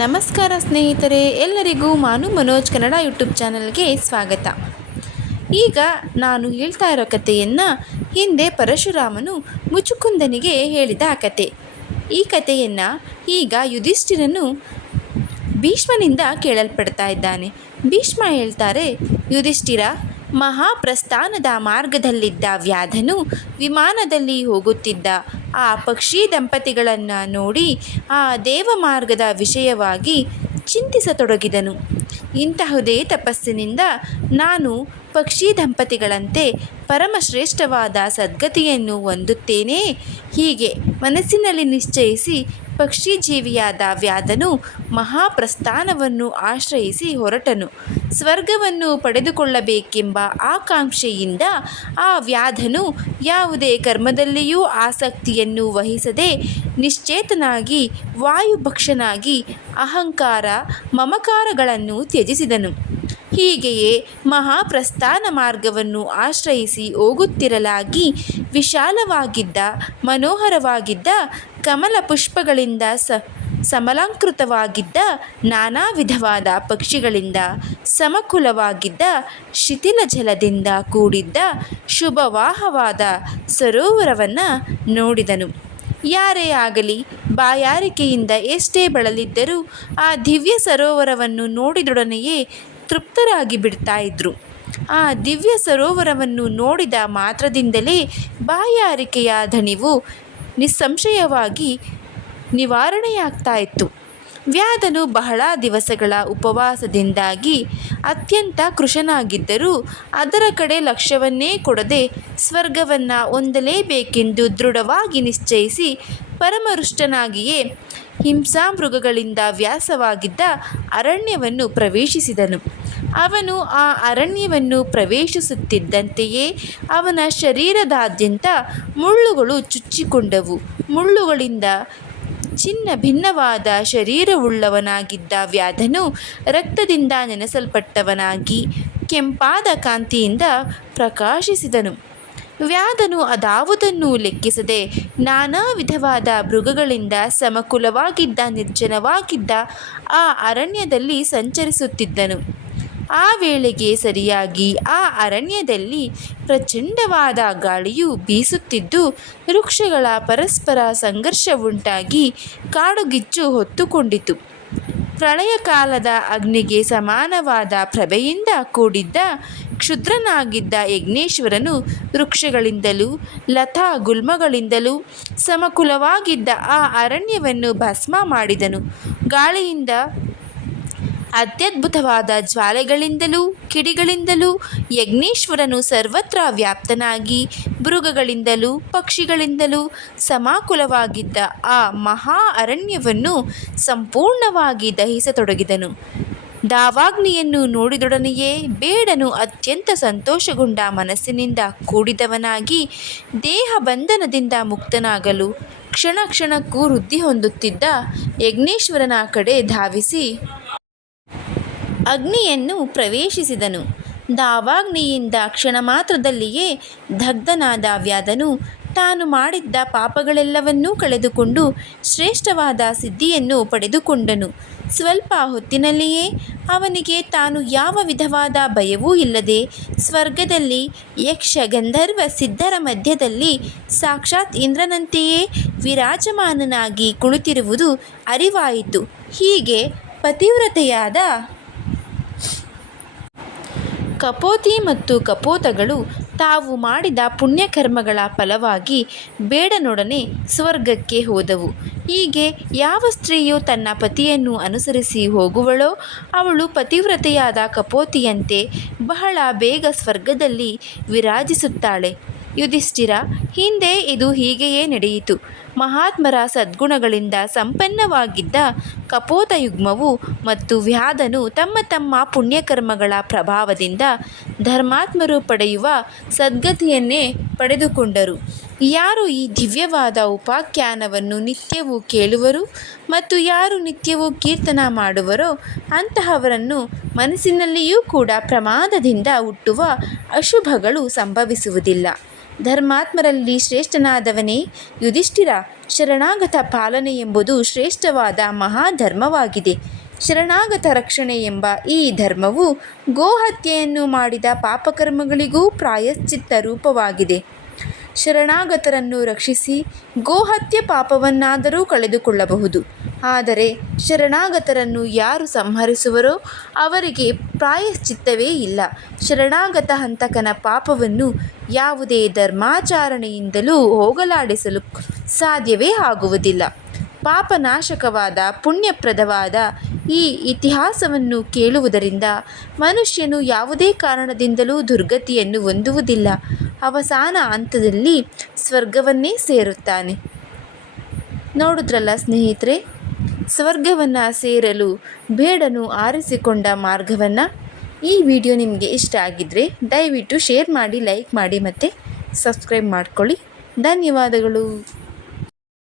ನಮಸ್ಕಾರ ಸ್ನೇಹಿತರೆ, ಎಲ್ಲರಿಗೂ ಮಾನು ಮನೋಜ್ ಕನ್ನಡ ಯೂಟ್ಯೂಬ್ ಚಾನಲ್ಗೆ ಸ್ವಾಗತ. ಈಗ ನಾನು ಹೇಳ್ತಾ ಇರೋ ಕಥೆಯನ್ನು ಹಿಂದೆ ಪರಶುರಾಮನು ಮುಚುಕುಂದನಿಗೆ ಹೇಳಿದ ಕತೆ ಈ ಕಥೆಯನ್ನು ಈಗ ಯುಧಿಷ್ಠಿರನು ಭೀಷ್ಮನಿಂದ ಕೇಳಲ್ಪಡ್ತಾ ಇದ್ದಾನೆ. ಭೀಷ್ಮ ಹೇಳ್ತಾರೆ, ಯುಧಿಷ್ಠಿರ ಮಹಾಪ್ರಸ್ಥಾನದ ಮಾರ್ಗದಲ್ಲಿದ್ದ ವ್ಯಾಧನು ವಿಮಾನದಲ್ಲಿ ಹೋಗುತ್ತಿದ್ದ ಆ ಪಕ್ಷಿ ದಂಪತಿಗಳನ್ನು ನೋಡಿ ಆ ದೇವಮಾರ್ಗದ ವಿಷಯವಾಗಿ ಚಿಂತಿಸತೊಡಗಿದನು. ಇಂತಹುದೇ ತಪಸ್ಸಿನಿಂದ ನಾನು ಪಕ್ಷಿ ದಂಪತಿಗಳಂತೆ ಪರಮಶ್ರೇಷ್ಠವಾದ ಸದ್ಗತಿಯನ್ನು ಹೊಂದುತ್ತೇನೆ. ಹೀಗೆ ಮನಸ್ಸಿನಲ್ಲಿ ನಿಶ್ಚಯಿಸಿ ಪಕ್ಷಿ ಜೀವಿಯಾದ ವ್ಯಾಧನು ಮಹಾಪ್ರಸ್ಥಾನವನ್ನು ಆಶ್ರಯಿಸಿ ಹೊರಟನು. ಸ್ವರ್ಗವನ್ನು ಪಡೆದುಕೊಳ್ಳಬೇಕೆಂಬ ಆಕಾಂಕ್ಷೆಯಿಂದ ಆ ವ್ಯಾಧನು ಯಾವುದೇ ಕರ್ಮದಲ್ಲಿಯೂ ಆಸಕ್ತಿಯನ್ನು ವಹಿಸದೆ ನಿಶ್ಚೇತನಾಗಿ ವಾಯುಭಕ್ಷನಾಗಿ ಅಹಂಕಾರ ಮಮಕಾರಗಳನ್ನು ತ್ಯಜಿಸಿದನು. ಹೀಗೆಯೇ ಮಹಾಪ್ರಸ್ಥಾನ ಮಾರ್ಗವನ್ನು ಆಶ್ರಯಿಸಿ ಹೋಗುತ್ತಿರಲಾಗಿ ವಿಶಾಲವಾಗಿದ್ದ, ಮನೋಹರವಾಗಿದ್ದ, ಕಮಲ ಪುಷ್ಪಗಳಿಂದ ಸ, ಸಮಲಂಕೃತವಾಗಿದ್ದ ನಾನಾ ವಿಧವಾದ ಪಕ್ಷಿಗಳಿಂದ ಸಮಕುಲವಾಗಿದ್ದ ಶಿಥಿಲ ಜಲದಿಂದ ಕೂಡಿದ್ದ ಶುಭವಾಹವಾದ ಸರೋವರವನ್ನು ನೋಡಿದನು. ಯಾರೇ ಆಗಲಿ, ಬಾಯಾರಿಕೆಯಿಂದ ಎಷ್ಟೇ ಬಳಲಿದ್ದರೂ ಆ ದಿವ್ಯ ಸರೋವರವನ್ನು ನೋಡಿದೊಡನೆಯೇ ತೃಪ್ತರಾಗಿ ಬಿಡ್ತಾ ಇದ್ರು. ಆ ದಿವ್ಯ ಸರೋವರವನ್ನು ನೋಡಿದ ಮಾತ್ರದಿಂದಲೇ ಬಾಯಾರಿಕೆಯ ದಣಿವು ನಿಸ್ಸಂಶಯವಾಗಿ ನಿವಾರಣೆಯಾಗ್ತಾ ಇತ್ತು. ವ್ಯಾಧನು ಬಹಳ ದಿವಸಗಳ ಉಪವಾಸದಿಂದಾಗಿ ಅತ್ಯಂತ ಕೃಶನಾಗಿದ್ದರೂ ಅದರ ಕಡೆ ಲಕ್ಷ್ಯವನ್ನೇ ಕೊಡದೆ ಸ್ವರ್ಗವನ್ನು ಹೊಂದಲೇಬೇಕೆಂದು ದೃಢವಾಗಿ ನಿಶ್ಚಯಿಸಿ ಪರಮರುಷ್ಟನಾಗಿಯೇ ಹಿಂಸಾಮೃಗಗಳಿಂದ ವ್ಯಾಸವಾಗಿದ್ದ ಅರಣ್ಯವನ್ನು ಪ್ರವೇಶಿಸಿದನು. ಅವನು ಆ ಅರಣ್ಯವನ್ನು ಪ್ರವೇಶಿಸುತ್ತಿದ್ದಂತೆಯೇ ಅವನ ಶರೀರದಾದ್ಯಂತ ಮುಳ್ಳುಗಳು ಚುಚ್ಚಿಕೊಂಡವು. ಮುಳ್ಳುಗಳಿಂದ ಚಿನ್ನ ಭಿನ್ನವಾದ ಶರೀರವುಳ್ಳವನಾಗಿದ್ದ ವ್ಯಾಧನು ರಕ್ತದಿಂದ ನೆನೆಸಲ್ಪಟ್ಟವನಾಗಿ ಕೆಂಪಾದ ಕಾಂತಿಯಿಂದ ಪ್ರಕಾಶಿಸಿದನು. ವ್ಯಾಧನು ಅದಾವುದನ್ನು ಲೆಕ್ಕಿಸದೆ ನಾನಾ ವಿಧವಾದ ಮೃಗಗಳಿಂದ ಸಮಕುಲವಾಗಿದ್ದ ನಿರ್ಜನವಾಗಿದ್ದ ಆ ಅರಣ್ಯದಲ್ಲಿ ಸಂಚರಿಸುತ್ತಿದ್ದನು. ಆ ವೇಳೆಗೆ ಸರಿಯಾಗಿ ಆ ಅರಣ್ಯದಲ್ಲಿ ಪ್ರಚಂಡವಾದ ಗಾಳಿಯು ಬೀಸುತ್ತಿದ್ದು, ವೃಕ್ಷಗಳ ಪರಸ್ಪರ ಸಂಘರ್ಷವುಂಟಾಗಿ ಕಾಡುಗಿಚ್ಚು ಹೊತ್ತುಕೊಂಡಿತು. ಪ್ರಳಯ ಕಾಲದ ಅಗ್ನಿಗೆ ಸಮಾನವಾದ ಪ್ರಭೆಯಿಂದ ಕೂಡಿದ್ದ ಕ್ಷುದ್ರನಾಗಿದ್ದ ಯಜ್ಞೇಶ್ವರನು ವೃಕ್ಷಗಳಿಂದಲೂ, ಲತಾ ಗುಲ್ಮಗಳಿಂದಲೂ ಸಮಕುಲವಾಗಿದ್ದ ಆ ಅರಣ್ಯವನ್ನು ಭಸ್ಮ ಮಾಡಿದನು. ಗಾಳಿಯಿಂದ ಅತ್ಯದ್ಭುತವಾದ ಜ್ವಾಲೆಗಳಿಂದಲೂ, ಕಿಡಿಗಳಿಂದಲೂ ಯಜ್ಞೇಶ್ವರನು ಸರ್ವತ್ರ ವ್ಯಾಪ್ತನಾಗಿ ಮೃಗಗಳಿಂದಲೂ ಪಕ್ಷಿಗಳಿಂದಲೂ ಸಮಾಕುಲವಾಗಿದ್ದ ಆ ಮಹಾ ಅರಣ್ಯವನ್ನು ಸಂಪೂರ್ಣವಾಗಿ ದಹಿಸತೊಡಗಿದನು. ದಾವಾಗ್ನಿಯನ್ನು ನೋಡಿದೊಡನೆಯೇ ಬೇಡನು ಅತ್ಯಂತ ಸಂತೋಷಗೊಂಡ ಮನಸ್ಸಿನಿಂದ ಕೂಡಿದವನಾಗಿ ದೇಹ ಬಂಧನದಿಂದ ಮುಕ್ತನಾಗಲು ಕ್ಷಣ ಕ್ಷಣಕ್ಕೂ ವೃದ್ಧಿ ಹೊಂದುತ್ತಿದ್ದ ಯಜ್ಞೇಶ್ವರನ ಕಡೆ ಧಾವಿಸಿ ಅಗ್ನಿಯನ್ನು ಪ್ರವೇಶಿಸಿದನು. ದಾವಾಗ್ನಿಯಿಂದ ಕ್ಷಣ ಮಾತ್ರದಲ್ಲಿಯೇ ದಗ್ಧನಾದ ವ್ಯಾಧನು ತಾನು ಮಾಡಿದ್ದ ಪಾಪಗಳೆಲ್ಲವನ್ನೂ ಕಳೆದುಕೊಂಡು ಶ್ರೇಷ್ಠವಾದ ಸಿದ್ಧಿಯನ್ನು ಪಡೆದುಕೊಂಡನು. ಸ್ವಲ್ಪ ಹೊತ್ತಿನಲ್ಲಿಯೇ ಅವನಿಗೆ ತಾನು ಯಾವ ವಿಧವಾದ ಭಯವೂ ಇಲ್ಲದೆ ಸ್ವರ್ಗದಲ್ಲಿ ಯಕ್ಷ ಗಂಧರ್ವ ಸಿದ್ಧರ ಮಧ್ಯದಲ್ಲಿ ಸಾಕ್ಷಾತ್ ಇಂದ್ರನಂತೆಯೇ ವಿರಾಜಮಾನನಾಗಿ ಕುಳಿತಿರುವುದು ಅರಿವಾಯಿತು. ಹೀಗೆ ಪತಿವ್ರತೆಯಾದ ಕಪೋತಿ ಮತ್ತು ಕಪೋತಗಳು ತಾವು ಮಾಡಿದ ಪುಣ್ಯಕರ್ಮಗಳ ಫಲವಾಗಿ ಬೇಡನೊಡನೆ ಸ್ವರ್ಗಕ್ಕೆ ಹೋದವು. ಹೀಗೆ ಯಾವ ಸ್ತ್ರೀಯು ತನ್ನ ಪತಿಯನ್ನು ಅನುಸರಿಸಿ ಹೋಗುವಳೋ ಅವಳು ಪತಿವ್ರತೆಯಾದ ಕಪೋತಿಯಂತೆ ಬಹಳ ಬೇಗ ಸ್ವರ್ಗದಲ್ಲಿ ವಿರಾಜಿಸುತ್ತಾಳೆ. ಯುಧಿಷ್ಠಿರ, ಹಿಂದೆ ಇದು ಹೀಗೆಯೇ ನಡೆಯಿತು. ಮಹಾತ್ಮರ ಸದ್ಗುಣಗಳಿಂದ ಸಂಪನ್ನವಾಗಿದ್ದ ಕಪೋತಯುಗ್ಮವು ಮತ್ತು ವ್ಯಾಧನು ತಮ್ಮ ತಮ್ಮ ಪುಣ್ಯಕರ್ಮಗಳ ಪ್ರಭಾವದಿಂದ ಧರ್ಮಾತ್ಮರು ಪಡೆಯುವ ಸದ್ಗತಿಯನ್ನೇ ಪಡೆದುಕೊಂಡರು. ಯಾರು ಈ ದಿವ್ಯವಾದ ಉಪಾಖ್ಯಾನವನ್ನು ನಿತ್ಯವೂ ಕೇಳುವರು ಮತ್ತು ಯಾರು ನಿತ್ಯವೂ ಕೀರ್ತನ ಮಾಡುವರೋ ಅಂತಹವರನ್ನು ಮನಸ್ಸಿನಲ್ಲಿಯೂ ಕೂಡ ಪ್ರಮಾದದಿಂದ ಹುಟ್ಟುವ ಅಶುಭಗಳು ಸಂಭವಿಸುವುದಿಲ್ಲ. ಧರ್ಮಾತ್ಮರಲ್ಲಿ ಶ್ರೇಷ್ಠನಾದವನೇ ಯುಧಿಷ್ಠಿರ. ಶರಣಾಗತ ಪಾಲನೆ ಎಂಬುದು ಶ್ರೇಷ್ಠವಾದ ಮಹಾಧರ್ಮವಾಗಿದೆ. ಶರಣಾಗತ ರಕ್ಷಣೆ ಎಂಬ ಈ ಧರ್ಮವು ಗೋಹತ್ಯೆಯನ್ನು ಮಾಡಿದ ಪಾಪಕರ್ಮಗಳಿಗೂ ಪ್ರಾಯಶ್ಚಿತ್ತ ರೂಪವಾಗಿದೆ. ಶರಣಾಗತರನ್ನು ರಕ್ಷಿಸಿ ಗೋಹತ್ಯೆ ಪಾಪವನ್ನಾದರೂ ಕಳೆದುಕೊಳ್ಳಬಹುದು. ಆದರೆ ಶರಣಾಗತರನ್ನು ಯಾರು ಸಂಹರಿಸುವರೋ ಅವರಿಗೆ ಪ್ರಾಯಶ್ಚಿತ್ತವೇ ಇಲ್ಲ. ಶರಣಾಗತ ಹಂತಕನ ಪಾಪವನ್ನು ಯಾವುದೇ ಧರ್ಮಾಚರಣೆಯಿಂದಲೂ ಹೋಗಲಾಡಿಸಲು ಸಾಧ್ಯವೇ ಆಗುವುದಿಲ್ಲ. ಪಾಪನಾಶಕವಾದ, ಪುಣ್ಯಪ್ರದವಾದ ಈ ಇತಿಹಾಸವನ್ನು ಕೇಳುವುದರಿಂದ ಮನುಷ್ಯನು ಯಾವುದೇ ಕಾರಣದಿಂದಲೂ ದುರ್ಗತಿಯನ್ನು ಹೊಂದುವುದಿಲ್ಲ. ಅವಸಾನ ಹಂತದಲ್ಲಿ ಸ್ವರ್ಗವನ್ನೇ ಸೇರುತ್ತಾನೆ. ನೋಡಿದ್ರಲ್ಲ ಸ್ನೇಹಿತರೆ, ಸ್ವರ್ಗವನ್ನು ಸೇರಲು ಬೇಡನು ಆರಿಸಿಕೊಂಡ ಮಾರ್ಗವನ್ನು ಈ ವಿಡಿಯೋ ನಿಮಗೆ ಇಷ್ಟ ಆಗಿದ್ದರೆ ದಯವಿಟ್ಟು ಶೇರ್ ಮಾಡಿ, ಲೈಕ್ ಮಾಡಿ ಮತ್ತು ಸಬ್ಸ್ಕ್ರೈಬ್ ಮಾಡ್ಕೊಳ್ಳಿ. ಧನ್ಯವಾದಗಳು.